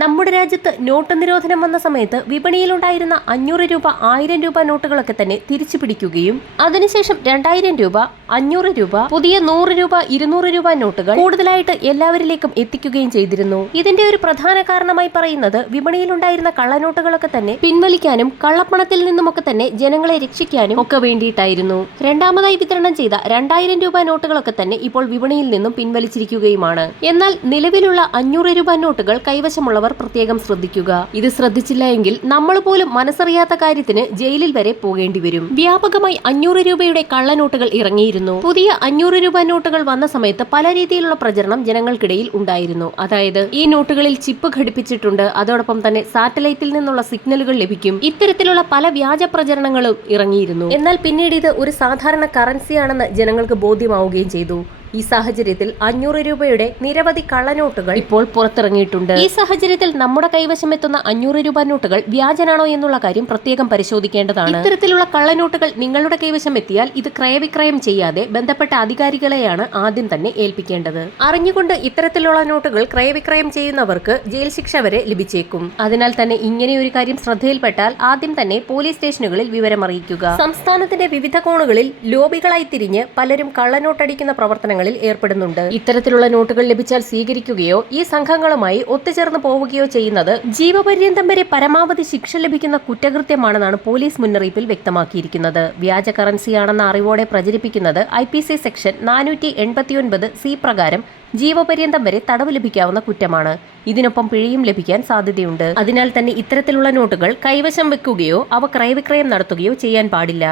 നമ്മുടെ രാജ്യത്ത് നോട്ട് നിരോധനം വന്ന സമയത്ത് വിപണിയിലുണ്ടായിരുന്ന 500 രൂപ 1000 രൂപ നോട്ടുകളൊക്കെ തന്നെ തിരിച്ചു പിടിക്കുകയും അതിനുശേഷം 2000 രൂപ 500 രൂപ പുതിയ 100 രൂപ 200 രൂപ നോട്ടുകൾ കൂടുതലായിട്ട് എല്ലാവരിലേക്കും എത്തിക്കുകയും ചെയ്തിരുന്നു. ഇതിന്റെ ഒരു പ്രധാന കാരണമായി പറയുന്നത് വിപണിയിലുണ്ടായിരുന്ന കള്ളനോട്ടുകളൊക്കെ തന്നെ പിൻവലിക്കാനും കള്ളപ്പണത്തിൽ നിന്നുമൊക്കെ തന്നെ ജനങ്ങളെ രക്ഷിക്കാനും ഒക്കെ വേണ്ടിയിട്ടായിരുന്നു. രണ്ടാമതായി വിതരണം ചെയ്ത 2000 രൂപ നോട്ടുകളൊക്കെ തന്നെ ഇപ്പോൾ വിപണിയിൽ നിന്നും പിൻവലിച്ചിരിക്കുകയുമാണ്. എന്നാൽ നിലവിലുള്ള 500 രൂപ നോട്ടുകൾ കൈവശമുള്ള പ്രത്യേകം ശ്രദ്ധിക്കുക. ഇത് ശ്രദ്ധിച്ചില്ല എങ്കിൽ നമ്മൾ പോലും മനസ്സറിയാത്ത കാര്യത്തിന് ജയിലിൽ വരെ പോകേണ്ടി വരും. വ്യാപകമായി 500 രൂപയുടെ കള്ളനോട്ടുകൾ ഇറങ്ങിയിരുന്നു. പുതിയ 500 രൂപ നോട്ടുകൾ വന്ന സമയത്ത് പല രീതിയിലുള്ള പ്രചരണം ജനങ്ങൾക്കിടയിൽ ഉണ്ടായിരുന്നു. അതായത് ഈ നോട്ടുകളിൽ ചിപ്പ് ഘടിപ്പിച്ചിട്ടുണ്ട്, അതോടൊപ്പം തന്നെ സാറ്റലൈറ്റിൽ നിന്നുള്ള സിഗ്നലുകൾ ലഭിക്കും, ഇത്തരത്തിലുള്ള പല വ്യാജ പ്രചരണങ്ങളും ഇറങ്ങിയിരുന്നു. എന്നാൽ പിന്നീട് ഇത് ഒരു സാധാരണ കറൻസിയാണെന്ന് ജനങ്ങൾക്ക് ബോധ്യമാവുകയും ചെയ്തു. ഈ സാഹചര്യത്തിൽ 500 രൂപയുടെ നിരവധി കള്ളനോട്ടുകൾ ഇപ്പോൾ പുറത്തിറങ്ങിയിട്ടുണ്ട്. ഈ സാഹചര്യത്തിൽ നമ്മുടെ കൈവശം എത്തുന്ന 500 രൂപ നോട്ടുകൾ വ്യാജനാണോ എന്നുള്ള കാര്യം പ്രത്യേകം പരിശോധിക്കേണ്ടതാണ്. ഇത്തരത്തിലുള്ള കള്ളനോട്ടുകൾ നിങ്ങളുടെ കൈവശം എത്തിയാൽ ഇത് ക്രയവിക്രയം ചെയ്യാതെ ബന്ധപ്പെട്ട അധികാരികളെയാണ് ആദ്യം തന്നെ ഏൽപ്പിക്കേണ്ടത്. അറിഞ്ഞുകൊണ്ട് ഇത്തരത്തിലുള്ള നോട്ടുകൾ ക്രയവിക്രയം ചെയ്യുന്നവർക്ക് ജയിൽ ശിക്ഷ വരെ ലഭിച്ചേക്കും. അതിനാൽ തന്നെ ഇങ്ങനെയൊരു കാര്യം ശ്രദ്ധയിൽപ്പെട്ടാൽ ആദ്യം തന്നെ പോലീസ് സ്റ്റേഷനുകളിൽ വിവരമറിയിക്കുക. സംസ്ഥാനത്തിന്റെ വിവിധ കോണുകളിൽ ലോബികളായി തിരിഞ്ഞ് പലരും കള്ളനോട്ടടിക്കുന്ന പ്രവർത്തനങ്ങൾ ഏർപ്പെടുന്നുണ്ട്. ഇത്തരത്തിലുള്ള നോട്ടുകൾ ലഭിച്ചാൽ സ്വീകരിക്കുകയോ ഈ സംഘങ്ങളുമായി ഒത്തുചേർന്ന് പോവുകയോ ചെയ്യുന്നത് ജീവപര്യന്തം വരെ പരമാവധി ശിക്ഷ ലഭിക്കുന്ന കുറ്റകൃത്യമാണെന്നാണ് പോലീസ് മുന്നറിയിപ്പിൽ വ്യക്തമാക്കിയിരിക്കുന്നത്. വ്യാജ കറൻസിയാണെന്ന അറിവോടെ പ്രചരിപ്പിക്കുന്നത് IPC സെക്ഷൻ 489C പ്രകാരം ജീവപര്യന്തം വരെ തടവ് ലഭിക്കാവുന്ന കുറ്റമാണ്. ഇതിനൊപ്പം പിഴയും ലഭിക്കാൻ സാധ്യതയുണ്ട്. അതിനാൽ തന്നെ ഇത്തരത്തിലുള്ള നോട്ടുകൾ കൈവശം വെക്കുകയോ അവ ക്രയവിക്രയം നടത്തുകയോ ചെയ്യാൻ പാടില്ല.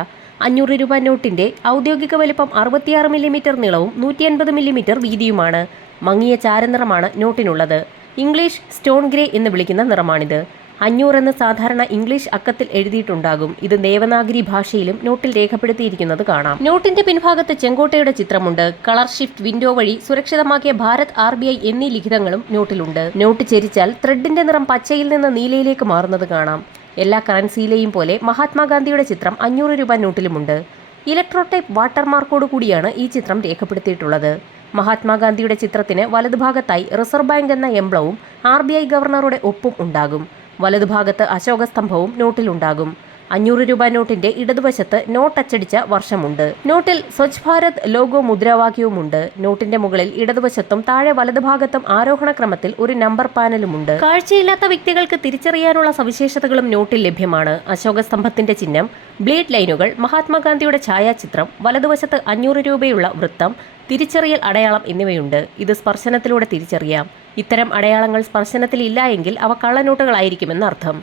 500 രൂപ നോട്ടിന്റെ ഔദ്യോഗിക വലിപ്പം 66 മില്ലിമീറ്റർ നീളവും 150 മില്ലിമീറ്റർ വീതിയുമാണ്. മങ്ങിയ ചാരനിറമാണ് നോട്ടിനുള്ളത്. ഇംഗ്ലീഷ് സ്റ്റോൺ ഗ്രേ എന്ന് വിളിക്കുന്ന നിറമാണിത്. 500 എന്ന് സാധാരണ ഇംഗ്ലീഷ് അക്കത്തിൽ എഴുതിയിട്ടുണ്ടാകും. ഇത് ദേവനാഗരി ഭാഷയിലും നോട്ടിൽ രേഖപ്പെടുത്തിയിരിക്കുന്നത് കാണാം. നോട്ടിന്റെ പിൻഭാഗത്ത് ചെങ്കോട്ടയുടെ ചിത്രമുണ്ട്. കളർ ഷിഫ്റ്റ് വിൻഡോ വഴി സുരക്ഷിതമാക്കിയ ഭാരത് RBI എന്നീ ലിഖിതങ്ങളും നോട്ടിലുണ്ട്. നോട്ട് ചെരിച്ചാൽ ത്രെഡിന്റെ നിറം പച്ചയിൽ നിന്ന് നീലയിലേക്ക് മാറുന്നത് കാണാം. എല്ലാ കറൻസിയിലെയും പോലെ മഹാത്മാഗാന്ധിയുടെ ചിത്രം 500 രൂപ നോട്ടിലുമുണ്ട്. ഇലക്ട്രോടൈപ്പ് വാട്ടർമാർക്കോട് കൂടിയാണ് ഈ ചിത്രം രേഖപ്പെടുത്തിയിട്ടുള്ളത്. മഹാത്മാഗാന്ധിയുടെ ചിത്രത്തിന് വലതുഭാഗത്തായി റിസർവ് ബാങ്ക് എന്ന എംബ്ലവും RBI ഗവർണറുടെ ഒപ്പും ഉണ്ടാകും. വലതുഭാഗത്ത് അശോകസ്തംഭവും നോട്ടിലുണ്ടാകും. 500 രൂപ നോട്ടിന്റെ ഇടതുവശത്ത് നോട്ട് അച്ചടിച്ച വർഷമുണ്ട്. നോട്ടിൽ സ്വച്ഛ് ഭാരത് ലോഗോ മുദ്രാവാക്യവുമുണ്ട്. നോട്ടിന്റെ മുകളിൽ ഇടതുവശത്തും താഴെ വലതുഭാഗത്തും ആരോഹണ ക്രമത്തിൽ ഒരു നമ്പർ പാനലുമുണ്ട്. കാഴ്ചയില്ലാത്ത വ്യക്തികൾക്ക് തിരിച്ചറിയാനുള്ള സവിശേഷതകളും നോട്ടിൽ ലഭ്യമാണ്. അശോകസ്തംഭത്തിന്റെ ചിഹ്നം, ബ്ലേഡ് ലൈനുകൾ, മഹാത്മാഗാന്ധിയുടെ ഛായാചിത്രം, വലതുവശത്ത് 500 രൂപയുള്ള വൃത്തം, തിരിച്ചറിയൽ അടയാളം എന്നിവയുണ്ട്. ഇത് സ്പർശനത്തിലൂടെ തിരിച്ചറിയാം. ഇത്തരം അടയാളങ്ങൾ സ്പർശനത്തിൽ ഇല്ല എങ്കിൽ അവ കള്ളനോട്ടുകളായിരിക്കുമെന്ന് അർത്ഥം.